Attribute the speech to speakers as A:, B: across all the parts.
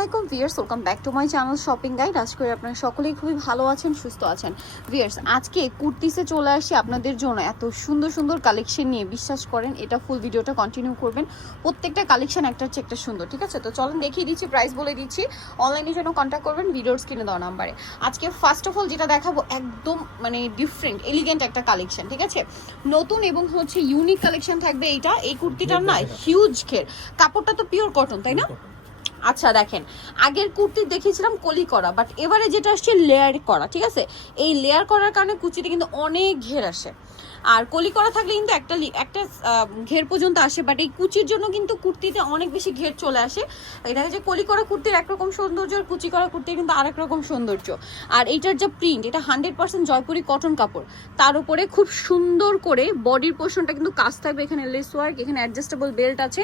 A: আলাইকুম viewers welcome back to my channel shopping guide আজ করে আপনারা সকলেই খুবই ভালো আছেন সুস্থ আছেন। ভিয়ার্স আজকে কুর্তিসে চলে আসি আপনাদের জন্য। এত সুন্দর সুন্দর কালেকশন নিয়ে বিশ্বাস করেন এটা ফুল ভিডিওটা কন্টিনিউ করবেন। প্রত্যেকটা কালেকশন একটা হচ্ছে একটা সুন্দর ঠিক আছে? তো চলেন দেখিয়ে দিচ্ছি প্রাইস বলে দিচ্ছি। অনলাইনের জন্য কন্ট্যাক্ট করবেন ভিডিওর স্ক্রিনে দেওয়া নাম্বারে আজকে ফার্স্ট অফ অল যেটা দেখাবো একদম মানে ডিফারেন্ট এলিগেন্ট একটা কালেকশন ঠিক আছে? নতুন এবং হচ্ছে ইউনিক কালেকশন থাকবে এইটা। এই কুর্তিটার না হিউজ ঘের কাপড়টা তো পিওর কটন তাই না? আচ্ছা দেখেন আগের কুর্তি দেখিয়েছিলাম কলি করা বাট এবারে যেটা আসছে লেয়ার করা ঠিক আছে? এই লেয়ার করার কারণে কুচিতে কিন্তু অনেক ঘের আসে। আর কলি করা থাকলে কিন্তু একটা একটা ঘের পর্যন্ত আসে বাট এই কুচির জন্য কিন্তু কুর্তিতে অনেক বেশি ঘের চলে আসে। এটা যে কলি করা কুর্তির একরকম সৌন্দর্য আর কুচি করা কুর্তির কিন্তু আরেক রকম সৌন্দর্য। আর এইটার যে প্রিন্ট এটা হান্ড্রেড পার্সেন্ট জয়পুরি কটন কাপড়। তার উপরে খুব সুন্দর করে বডির পোর্শনটা কিন্তু কাজ থাকবে এখানে লেস ওয়ার্ক এখানে অ্যাডজাস্টেবল বেল্ট আছে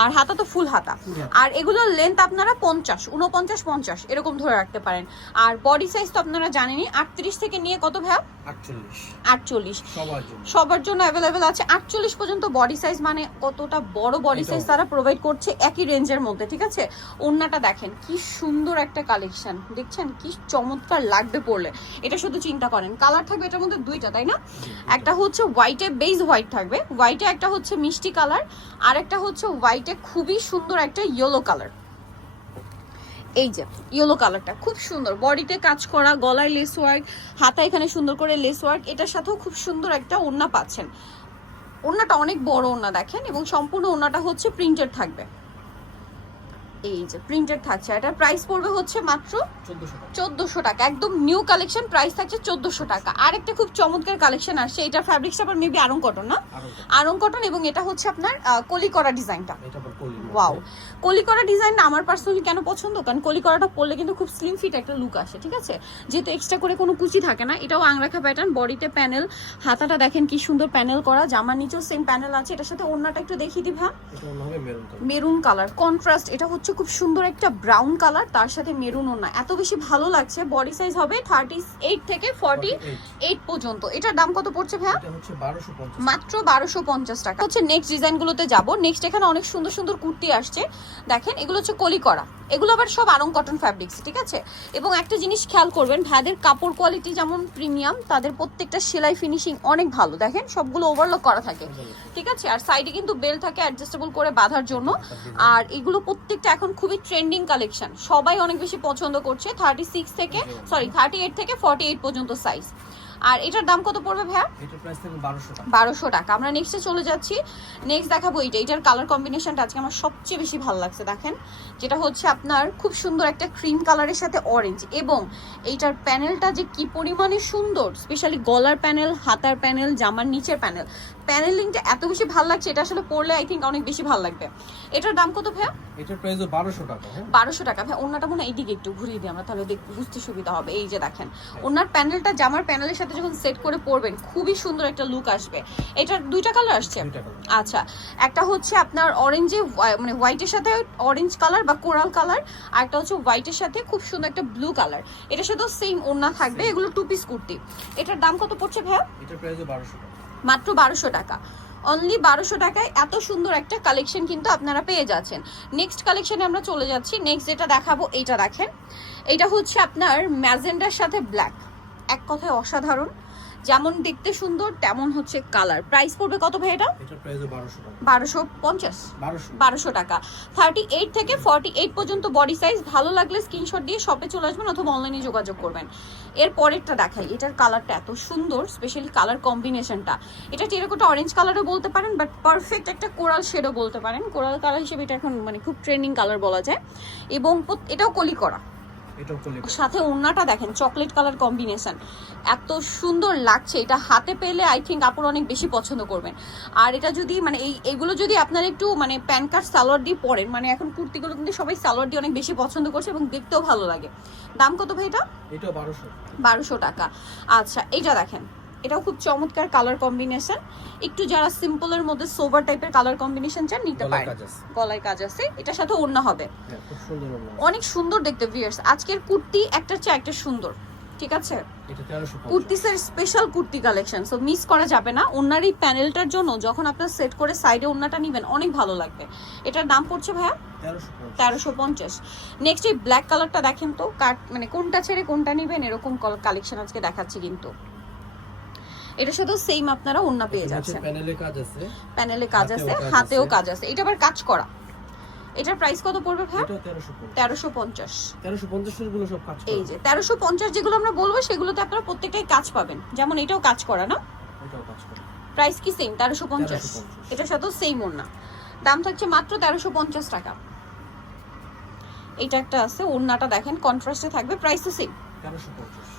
A: আর হাতা তো ফুল হাতা। আর এগুলোর লেন্থ আপনারা পঞ্চাশ উনপঞ্চাশ পঞ্চাশ এরকম ধরে রাখতে পারেন। আর বডি সাইজ তো আপনারা জানেনই আটত্রিশ থেকে নিয়ে কত ভ্যা
B: আটচল্লিশ। সবার জন্য।
A: সবার জন্য অ্যাভেলেবেল আছে। আটচল্লিশ পর্যন্ত বডি সাইজ মানে কতটা বড় বডি সাইজ তারা প্রোভাইড করছে একই রেঞ্জের মধ্যে ঠিক আছে? ওড়নাটা দেখেন কি সুন্দর একটা কালেকশন দেখছেন? কি চমৎকার লাগবে পড়লে এটা শুধু চিন্তা করেন কালার থাকবে এটার মধ্যে দুইটা তাই না? একটা হচ্ছে হোয়াইটে বেজ হোয়াইট থাকবে। হোয়াইটে একটা হচ্ছে মিষ্টি কালার আর একটা হচ্ছে হোয়াইটে খুবই সুন্দর একটা ইয়েলো কালার এই যে ইয়েলো কালারটা খুব সুন্দর। বডিতে কাজ করা, গলায় লেস ওয়ার্ক হাতা এখানে সুন্দর করে লেস ওয়ার্ক এটার সাথেও খুব সুন্দর একটা ওড়না পাচ্ছেন। ওড়নাটা অনেক বড় ওড়না দেখেন, এবং সম্পূর্ণ ওড়নাটা হচ্ছে প্রিন্টেড থাকবে। এই যে প্রিন্টেড থাকছে। এটার প্রাইস পড়বে হচ্ছে মাত্র
B: চোদ্দশো টাকা।
A: একদম নিউ কালেকশন প্রাইস থাকছে চোদ্দোশো টাকা। আরেকটা খুব চমৎকার কালেকশন আসছে। এটা ফ্যাব্রিক্সটা আবার মেবি আরং কটন না?
B: আরও
A: আরং কটন এবং এটা হচ্ছে আপনার আহ, কলি করা ডিজাইনটা ওয়াও কলি করা ডিজাইনটা আমার পার্সোনালি কেন পছন্দ? কারণ কলি করাটা পরলে কিন্তু খুব স্লিম ফিট একটা লুক আসে ঠিক আছে? যেহেতু এক্সট্রা করে কোনো কুচি থাকে না এটাও আংরাখা প্যাটার্ন বডিতে প্যানেল হাতাটা দেখেন কি সুন্দর প্যানেল করা। জামার নিচেও সেম প্যানেল আছে। এটার সাথে ওড়নাটা একটু দেখিয়ে
B: কালার
A: মেরুন কালার কন্ট্রাস্ট এটা হচ্ছে খুব সুন্দর একটা ব্রাউন কালার তার সাথে মেরুন ওড়না এত বেশি ভালো লাগছে বডি সাইজ হবে থার্টি এইট থেকে ফর্টি এইট পর্যন্ত। এটার দাম কত পড়ছে ভাইয়া? মাত্র বারোশো পঞ্চাশ টাকা। হচ্ছে নেক্সট ডিজাইনগুলোতে যাব। নেক্সট এখানে অনেক সুন্দর সুন্দর কুর্তি আসছে। দেখেন এগুলো হচ্ছে কলি করা এগুলো আবার সব আরং কটন ফ্যাব্রিক্স ঠিক আছে? এবং একটা জিনিস খেয়াল করবেন ভ্যাদের কাপড় কোয়ালিটি যেমন প্রিমিয়াম তাদের প্রত্যেকটা সেলাই ফিনিশিং অনেক ভালো। দেখেন সবগুলো ওভারলক করা থাকে। ঠিক আছে? আর সাইডে কিন্তু বেল থাকে অ্যাডজাস্টেবল করে বাঁধার জন্য। আর এগুলো প্রত্যেকটা এখন খুবই ট্রেন্ডিং কালেকশন সবাই অনেক বেশি পছন্দ করছে। থার্টি সিক্স থেকে সরি থার্টি এইট থেকে ফর্টি এইট পর্যন্ত সাইজ আর এটার দাম কত পড়বে ভাইয়া?
B: এটা প্রাইস থাকবে বারোশো টাকা।
A: বারোশো টাকা। আমরা নেক্সটে চলে যাচ্ছি। নেক্সট দেখাবো এইটা। এটার কালার কম্বিনেশনটা আজকে আমার সবচেয়ে বেশি ভালো লাগছে দেখেন। যেটা হচ্ছে আপনার খুব সুন্দর একটা ক্রিম কালারের সাথে অরেঞ্জ এবং এইটার প্যানেলটা যে কি পরিমাণে সুন্দর স্পেশালি গলার প্যানেল হাতার প্যানেল জামার নিচের প্যানেল প্যানেলিংটা এত বেশি ভালো লাগছে এটা আসলে পরলে আই থিঙ্ক অনেক বেশি ভালো লাগবে। এটার দাম কত ভাইয়া?
B: এটার প্রাইস বারোশো টাকা হ্যাঁ।
A: বারোশো টাকা। ভাই ওনাটা মনে হয় এইদিকে একটু ঘুরিয়ে দিই আমরা তাহলে বুঝতে সুবিধা হবে। এই যে দেখেন ওনার প্যানেলটা জামার প্যানেলের সাথে যখন সেট করে পরবেন খুবই সুন্দর একটা লুক আসবে। এটার দুইটা কালার আসছে? আচ্ছা একটা হচ্ছে আপনার অরেঞ্জে মানে হোয়াইটের সাথে অরেঞ্জ কালার বা কোরাল কালার আর একটা হচ্ছে হোয়াইটের সাথে খুব সুন্দর একটা ব্লু কালার এটার সাথেও সেম ওড়না থাকবে এগুলো টু পিস কুর্তি। এটার দাম কত পড়ছে ভাইয়া?
B: এটার প্রাইস বারোশো টাকা।
A: মাত্র বারোশো টাকা। অনলি বারোশো টাকায় এত সুন্দর একটা কালেকশন কিন্তু আপনারা পেয়ে যাচ্ছেন। নেক্সট কালেকশনে আমরা চলে যাচ্ছি। নেক্সট যেটা দেখাবো এইটা দেখেন। এটা হচ্ছে আপনার ম্যাজেন্ডার সাথে ব্ল্যাক এক কথায় অসাধারণ। যেমন দেখতে সুন্দর তেমন হচ্ছে কালার প্রাইস পড়বে কত ভাই এটা?
B: বারোশো
A: পঞ্চাশ?
B: বারোশো।
A: টাকা। থার্টি এইট থেকে ফর্টি এইট পর্যন্ত বডি সাইজ ভালো লাগলে স্ক্রিনশট দিয়ে শপে চলে আসবেন অথবা অনলাইনে যোগাযোগ করবেন। এর পরেরটা দেখাই। এটার কালারটা এত সুন্দর স্পেশালি কালার কম্বিনেশনটা এটা টেরাকোটা অরেঞ্জ কালারও বলতে পারেন বাট পারফেক্ট একটা কোরাল শেডও বলতে পারেন। কোরাল কালার হিসেবে এটা এখন মানে খুব ট্রেন্ডিং কালার বলা যায়। এবং এটাও কলি করা।
B: এটাও কলি
A: সাথে ওড়নাটা দেখেন চকলেট কালার কম্বিনেশন এত সুন্দর লাগছে এটা হাতে পেলে আই থিঙ্ক আপুর অনেক বেশি পছন্দ করবেন। আর এটা যদি মানে এই এগুলো যদি আপনার একটু মানে প্যান কার্ড সালোয়ার দিয়ে পরেন মানে এখন কুর্তিগুলো কিন্তু সবাই সালোয়ার দিয়ে অনেক বেশি পছন্দ করছে এবং দেখতেও ভালো লাগে। দাম কত ভাই এটা?
B: এটা বারোশো।
A: বারোশো টাকা। আচ্ছা এইটা দেখেন। এটাও খুব চমৎকার কালার কম্বিনেশন একটু যারা সিম্পলের মধ্যে সোভার টাইপের কালার কম্বিনেশন চান নিতে পারেন। গলায় কাজ আছে। এটার সাথে ওড়না হবে।
B: হ্যাঁ।
A: অনেক সুন্দর দেখতে ভিউয়ার্স আজকের কুর্তি একটার চেয়ে একটা সুন্দর। ঠিক আছে? কুর্তিসের special kurti collection so miss করা যাবে না। ওনার এই প্যানেলটার জন্য যখন আপনার সেট করে সাইডে ওনাটা নেবেন অনেক ভালো লাগবে। এটার দাম পড়ছে ভাইয়া?
B: তেরোশো পঞ্চাশ।
A: নেক্সট এই ব্ল্যাক কালারটা দেখেন তো কার মানে কোনটা ছেড়ে কোনটা নেবেন এরকম কালেকশন আজকে দেখাচ্ছি কিন্তু। এটার সাথেও সেম আপনারা অন্য পেয়ে যাচ্ছেন।
B: প্যানেলে কাজ আছে।
A: প্যানেলে কাজ আছে
B: হাতেও কাজ আছে।
A: এটা আবার কাজ করা। এটার প্রাইস কত পড়বে ভাই?
B: তেরোশো পঞ্চাশ।
A: তেরোশো
B: পঞ্চাশগুলো সব কাজ
A: এই যে তেরোশো পঞ্চাশ যেগুলো আমরা বলব সেগুলোতে আপনারা প্রত্যেকটাই কাজ পাবেন। যেমন এটাও কাজ করা না?
B: এটাও কাজ করা।
A: প্রাইস কি সেম তেরোশো পঞ্চাশ।
B: 1350
A: এটার সাথেও সেম ওড়না। দাম থাকছে মাত্র তেরোশো পঞ্চাশ টাকা। এটা একটা আছে ওড়নাটা দেখেন কন্ট্রাস্টে থাকবে প্রাইস প্রাইসও সেম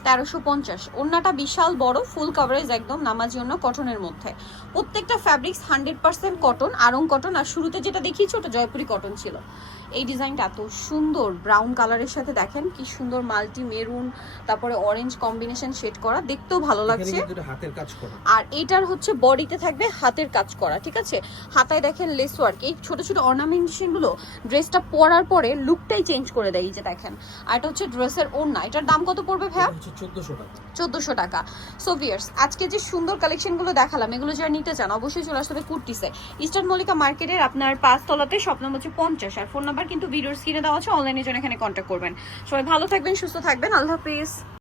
B: তেরোশো পঞ্চাশ।
A: ওড়নাটা বিশাল বড় ফুল কভারেজ একদম নামাজি ওড়না কটনের মধ্যে। প্রত্যেকটা fabrics hundred percent cotton Aarong cotton আর শুরুতে যেটা দেখিয়েছি ওটা জয়পুরি কটন ছিল। এই ডিজাইনটা এত সুন্দর ব্রাউন কালারের সাথে দেখেন কি সুন্দর মাল্টি মেরুন তারপরে অরেঞ্জ কম্বিনেশন শেড করা দেখতেও ভালো লাগছে। আর এটার হচ্ছে বডিতে থাকবে হাতের কাজ করা ঠিক আছে? হাতায় দেখেন লেস ওয়ার্ক এই ছোট ছোট অর্নামেন্টেশনগুলো ড্রেসটা পরার পরে লুকটাই চেঞ্জ করে দেয় এই যে দেখেন। আর এটা হচ্ছে ড্রেসের ওড়না এটার দাম কত পড়বে ভাইয়া?
B: এটা
A: চোদ্দশো টাকা। সো ভিয়ার্স আজকে যে সুন্দর কালেকশনগুলো দেখালাম এগুলো যারা নিতে চান অবশ্যই চলে আসতে হবে কুর্তিসে। ইস্টার্ন মল্লিকা মার্কেটের আপনার পাঁচ তলাতে স্বপ্ন হচ্ছে পঞ্চাশ। আর ফোন নাম্বার কিন্তু ভিডিওর স্ক্রিনে দেওয়া আছে অনলাইনে জন্য এখানে কন্ট্যাক্ট করবেন। সবাই ভালো থাকবেন সুস্থ থাকবেন। আল্লাহ হাফিজ।